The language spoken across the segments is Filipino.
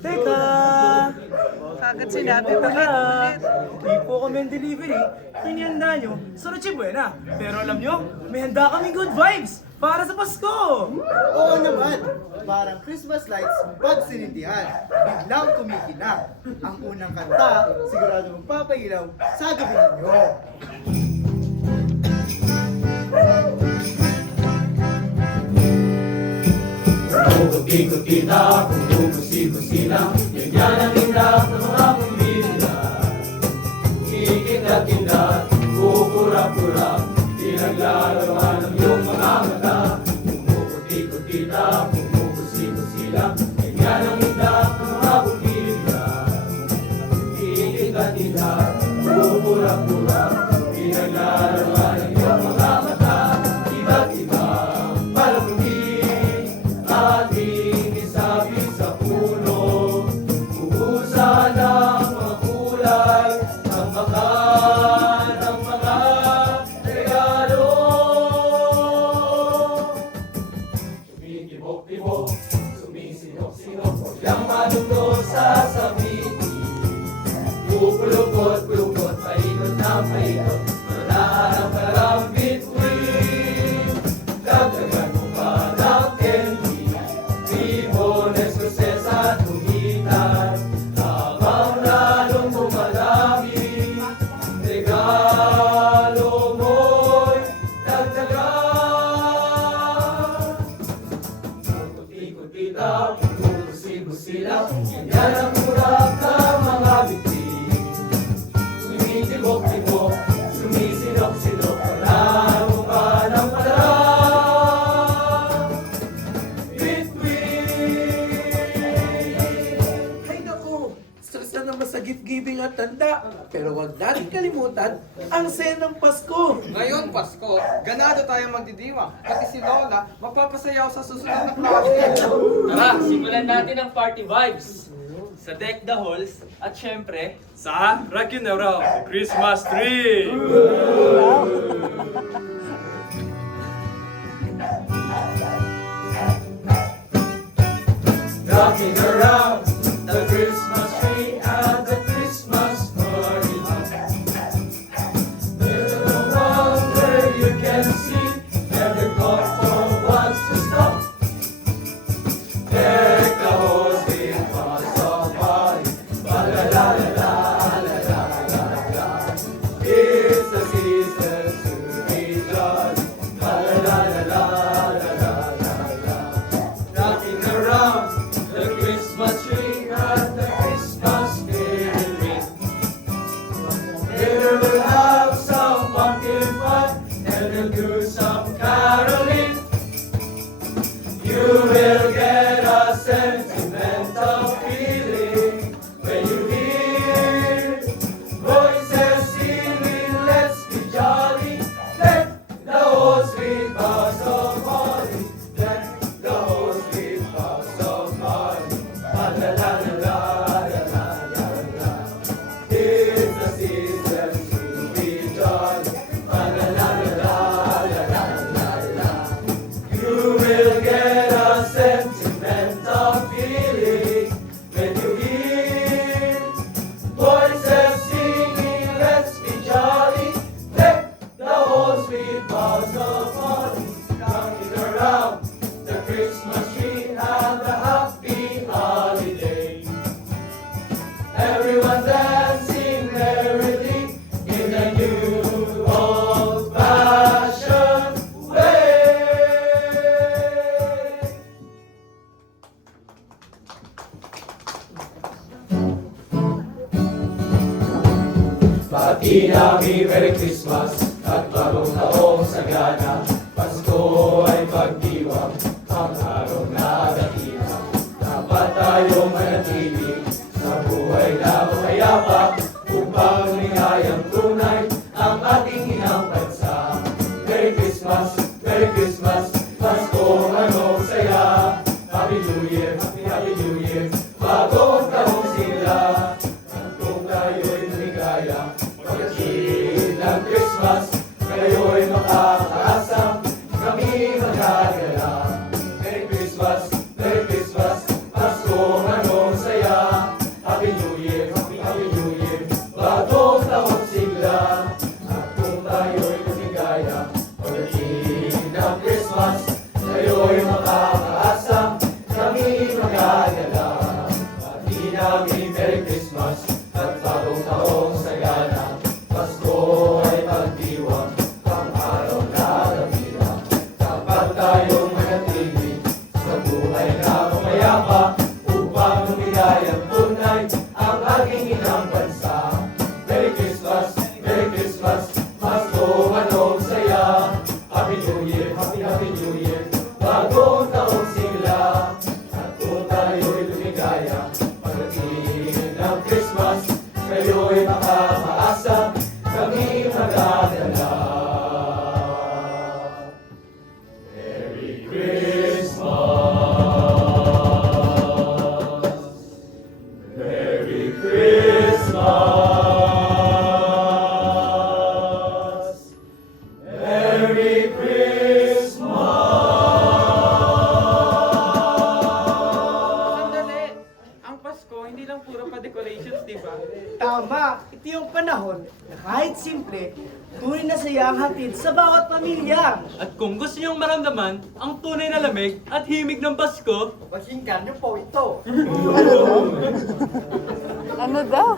Teka! Kagad sinabi, ulit. Di po kami ang delivery. Inihanda nyo sa Noche Buena. Pero alam nyo, may handa kaming good vibes para sa Pasko! Oo naman, parang Christmas lights pag sinindihan, biglang kumikinang. Ang unang kanta, sigurado magpapailaw sa gabi ninyo. Ikot-ikot kita, kung bumusi-busina, ganyan ang indak ng mga pumila. Ikindat-kindat, kukurap-kurap, pinaglalaman ng iyong mga mata. Ikot-ikot kita, kung bumusi-busina, ganyan ang indak ng mga pumila. Ikindat-kindat, kukurap-kurap, pinaglalaman ng iyong mga mata. Iba't ibang palamuti ating isabi sa puno, ubusan ng mga kulay, ang baka ng mga regalo. Sumikibok-tibok, sumisinok-sinok, huwag manundo sa sabiti. Pupulupot-pulupot, paikot na paikot, manahan ang parang bituin. Dagdagan mo pa ng candy, Ribones, roses at tugitan, habang lalong dumadami, regalo mo'y dagdagan. Ikot-ikot kita, busi-busila, ganyan ang murag ng mga bituin. Sumitibok-tibok, sumisinok-sinok, wala mo pa ng palarang bituin. Ay naku, stress na naman sa gift giving at tanda. Pero wag natin kalimutan ang saya ng Pasko. Ngayon, Pasko, ganado tayong magdidiwang. Pati si Lola, mapapasayaw sa susunod na klase. Tara, simulan natin ang party vibes sa Deck the Halls at syempre sa Rock You Know the Christmas Tree! Rocking around the Christmas tree at the Christmas party hop. There's no one where you can see every platform wants to stop. Deck the halls with lots of party, la la la la la la la la. It's the season to be jolly, la la la la la la la la. Rocking around the Christmas tree and the Christmas spirit ring. Later we'll have some pumpkin pie and we'll do some caroling. You will get a sentimental feeling when you hear voices singing, let's be jolly. Let the whole sweet boughs of holly, let the whole sweet boughs of holly. La la la la la la la la. It's the season to be jolly. La la la la la la la la. You will get a sentimental feeling when you hear voices singing, let's be jolly. Let the whole sweet boughs of holly rocking around the Christmas tree. Have a happy holiday. Everyone dancing merrily in a new old-fashioned way. Bati namin Merry Christmas at bagong taong sagana. Pasko ay pagdiwang, ang araw na dakilang. Dapat tayong manatili sa buhay na mapayapa upang lumihayang tunay ang ating inang bansa. Merry Christmas, Merry Christmas, Pasko anong saya. Happy New Year, Happy New Year, bagong taong sila. Kung tayo'y maligaya, pagkakit ng Christmas, kayo'y makakaasa, kami magagala. Merry Christmas, Pasko anong saya. ligayang tunay ang aking inang bansa. Merry Christmas, Pasko, anong saya. Happy New Year, Happy New Year, bagong taong sigla. At kung tayo'y lumigaya, pagdating ng Christmas, kayo'y makakaasa, kami magdadala. Merry Christmas, Merry Christmas, Merry Christmas. Sandali! Ang Pasko, hindi lang puro pa-decorations, di ba? Tama! Ito yung panahon na kahit simple, tunay na saya ang hatid sa bawat pamilya. At kung gusto niyong maramdaman ang tunay na lamig at himig ng Pasko, Pakinggan niyo po ito. Ano daw?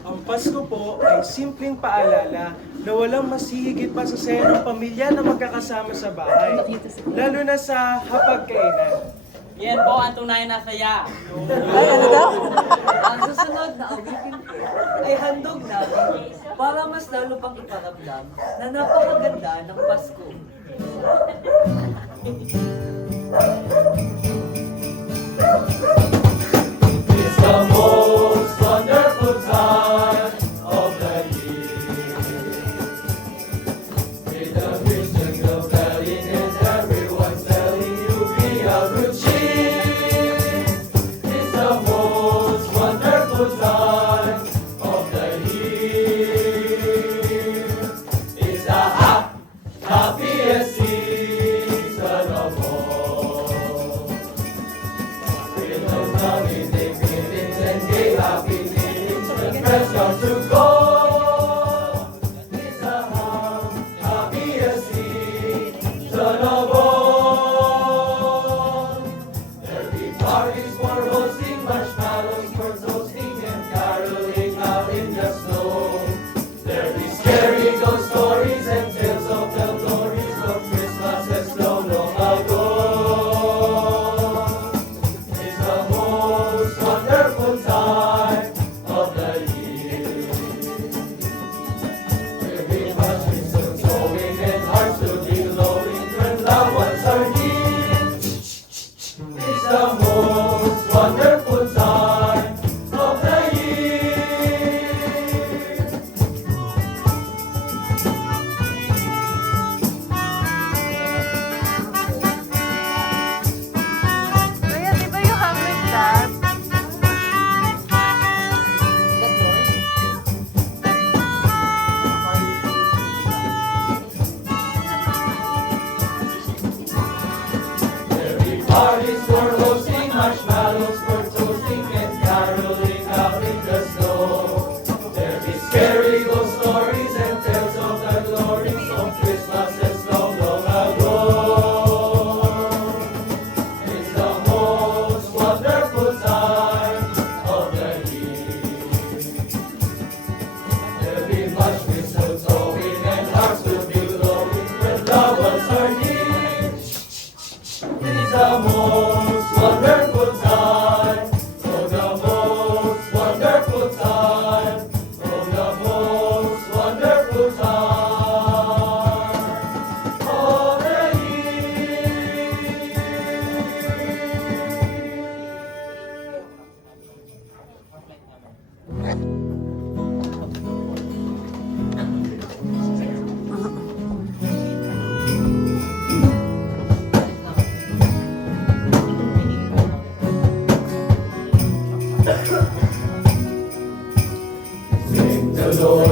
Ang Pasko po ay simpleng paalala na walang masihigit pa sa saya ng pamilya na magkakasama sa bahay, lalo na sa hapagkainan. Yan po ang tunay na saya. Ay, ano daw? Ang susunod na awitin ko ay handog namin para mas lalo pang iparamdam na napakaganda ng Pasko. It's the most wonderful time of the year. With the vision of belling and everyone's telling you be of good cheer. parties for hosting, marshmallows for toasting, and caroling out in the snow. There'll be scary ghost stories and tales of the glories of Christmases long, long ago. It's the most wonderful time of the year. There'll be much mistletoeing and hearts will be glowing when loved ones are near. It's the most wonderful time of the year. Kuya, di ba you have like that? There'll be parties for hosting, marshmallows for toasting, and caroling out in the snow. There'll be scary ghost stories and tales of the glories of Christmases long, long ago. It's the most wonderful time of the year. There'll be much mistletoeing and hearts will be glowing when loved ones are near. It's the most wonderful time, oh the most wonderful time, oh the most wonderful time of the year. Sing the Lord